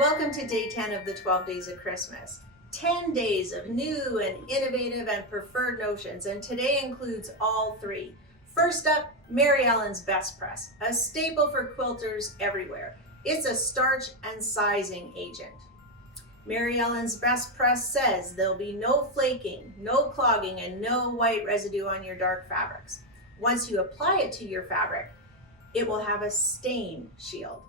Welcome to day 10 of the 12 days of Christmas. 10 days of new and innovative and preferred notions, and today includes all three. First up, Mary Ellen's Best Press, a staple for quilters everywhere. It's a starch and sizing agent. Mary Ellen's Best Press says there'll be no flaking, no clogging, and no white residue on your dark fabrics. Once you apply it to your fabric, it will have a stain shield.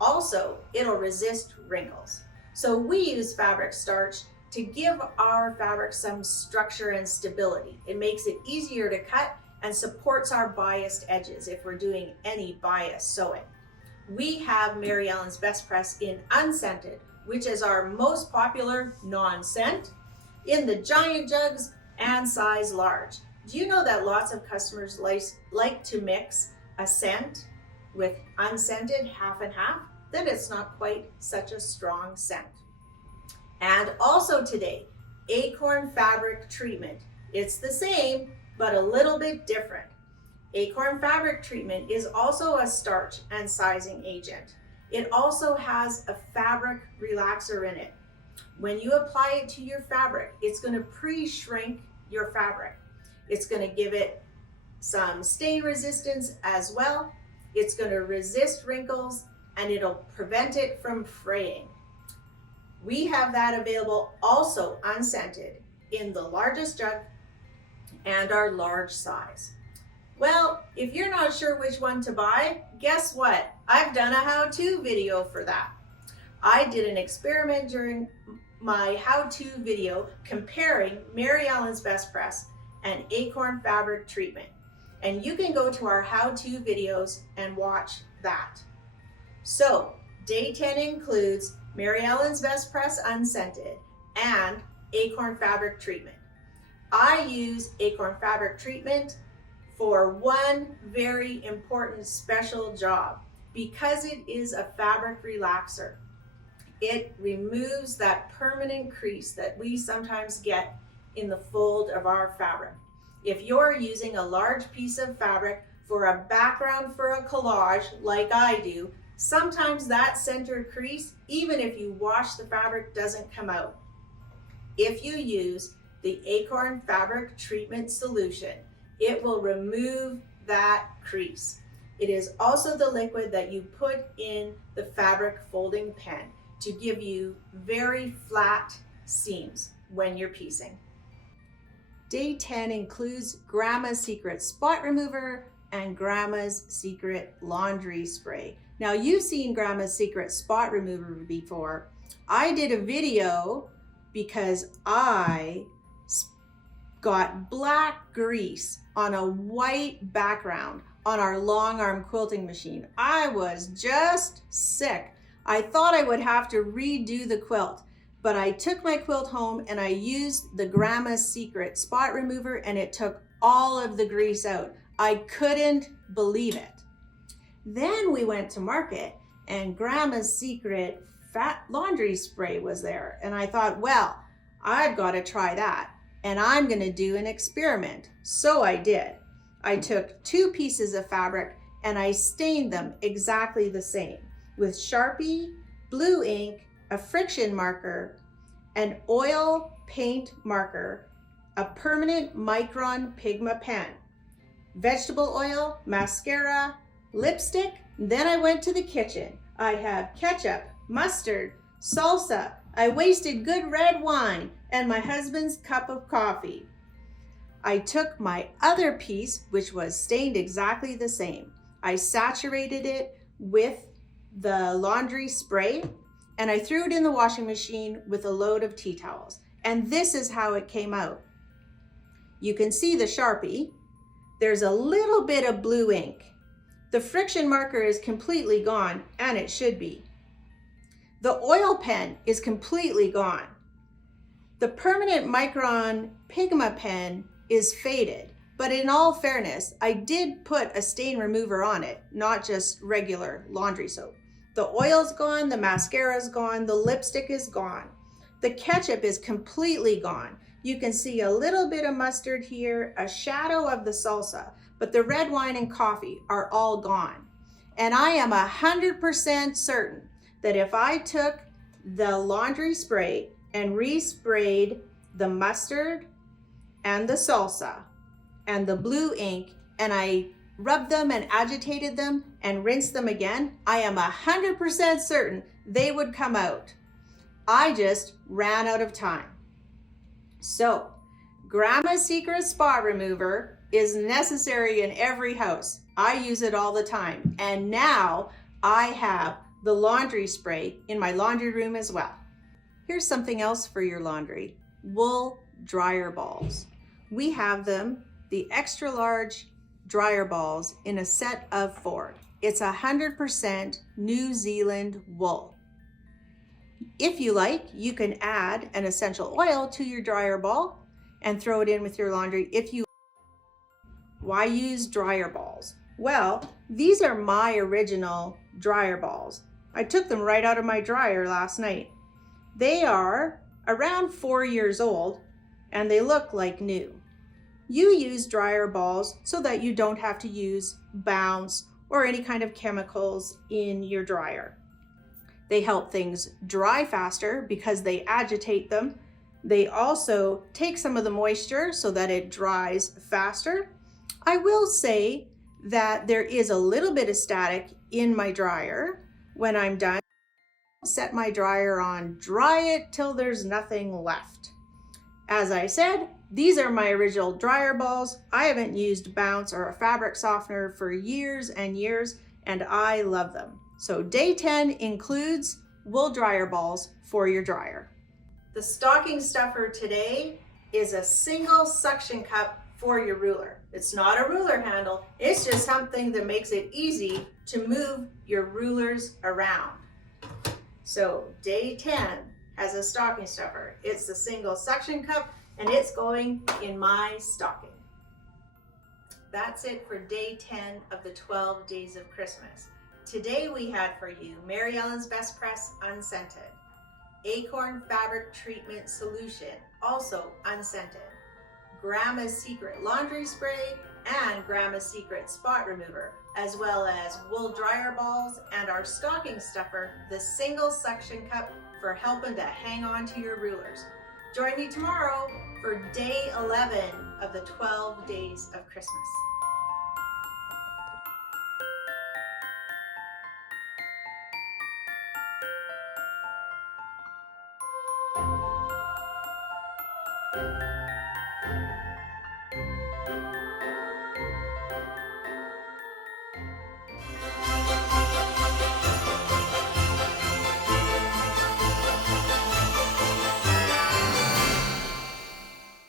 Also, it'll resist wrinkles. So we use fabric starch to give our fabric some structure and stability. It makes it easier to cut and supports our biased edges if we're doing any biased sewing. We have Mary Ellen's Best Press in unscented, which is our most popular non-scent, in the giant jugs and size large. Do you know that lots of customers like to mix a scent with unscented, half and half? Then it's not quite such a strong scent. And also today, Acrorn fabric treatment. It's the same, but a little bit different. Acrorn fabric treatment is also a starch and sizing agent. It also has a fabric relaxer in it. When you apply it to your fabric, it's going to pre-shrink your fabric. It's going to give it some stain resistance as well. It's going to resist wrinkles and it'll prevent it from fraying. We have that available also unscented in the largest jug and our large size. Well, if you're not sure which one to buy, guess what? I've done a how-to video for that. I did an experiment during my how-to video comparing Mary Ellen's Best Press and Acrorn fabric treatment. And you can go to our how-to videos and watch that. So, day 10 includes Mary Ellen's Best Press unscented and Acrorn fabric treatment. I use Acrorn fabric treatment for one very important special job because it is a fabric relaxer. It removes that permanent crease that we sometimes get in the fold of our fabric. If you're using a large piece of fabric for a background for a collage like I do, sometimes that center crease, even if you wash the fabric, doesn't come out. If you use the Acrorn fabric treatment solution, it will remove that crease. It is also the liquid that you put in the fabric folding pen to give you very flat seams when you're piecing. Day 10 includes Grandma's Secret Spot Remover and Grandma's Secret Laundry Spray. Now you've seen Grandma's Secret Spot Remover before. I did a video because I got black grease on a white background on our long arm quilting machine. I was just sick. I thought I would have to redo the quilt, but I took my quilt home and I used the Grandma's Secret Spot Remover and it took all of the grease out. I couldn't believe it. Then we went to market and Grandma's Secret Fat Laundry Spray was there. And I thought, well, I've got to try that. And I'm going to do an experiment. So I did. I took 2 pieces of fabric and I stained them exactly the same with Sharpie, blue ink, a friction marker, an oil paint marker, a permanent Acrorn Pigma pen, vegetable oil, mascara, lipstick. Then I went to the kitchen. I have ketchup, mustard, salsa. I wasted good red wine and my husband's cup of coffee. I took my other piece, which was stained exactly the same. I saturated it with the laundry spray and I threw it in the washing machine with a load of tea towels. And this is how it came out. You can see the Sharpie. There's a little bit of blue ink. The friction marker is completely gone, and it should be. The oil pen is completely gone. The permanent Acrorn Pigma pen is faded, but in all fairness, I did put a stain remover on it, not just regular laundry soap. The oil's gone, the mascara's gone, the lipstick is gone. The ketchup is completely gone. You can see a little bit of mustard here, a shadow of the salsa, but the red wine and coffee are all gone. And I am 100% certain that if I took the laundry spray and resprayed the mustard and the salsa and the blue ink, and I rubbed them and agitated them and rinsed them again, I am 100% certain they would come out. I just ran out of time. So, Grandma's Secret Spot Remover is necessary in every house. I use it all the time. And now I have the laundry spray in my laundry room as well. Here's something else for your laundry. Wool dryer balls. We have them, the extra large dryer balls, in a set of 4. It's 100% New Zealand wool. If you like, you can add an essential oil to your dryer ball and throw it in with your laundry if you. Why use dryer balls? Well, these are my original dryer balls. I took them right out of my dryer last night. They are around 4 years old and they look like new. You use dryer balls so that you don't have to use bounce or any kind of chemicals in your dryer. They help things dry faster because they agitate them. They also take some of the moisture so that it dries faster. I will say that there is a little bit of static in my dryer when I'm done. Set my dryer on, dry it till there's nothing left. As I said, these are my original dryer balls. I haven't used bounce or a fabric softener for years and years, and I love them. So day 10 includes wool dryer balls for your dryer. The stocking stuffer today is a single suction cup for your ruler. It's not a ruler handle, it's just something that makes it easy to move your rulers around. So day 10 has a stocking stuffer. It's the single suction cup and it's going in my stocking. That's it for day 10 of the 12 days of Christmas. Today we had for you Mary Ellen's Best Press Unscented, Acrorn Fabric Treatment Solution, also unscented, Grandma's Secret Laundry Spray, and Grandma's Secret Spot Remover, as well as wool dryer balls and our stocking stuffer, the single suction cup for helping to hang on to your rulers. Join me tomorrow for day 11 of the 12 days of Christmas.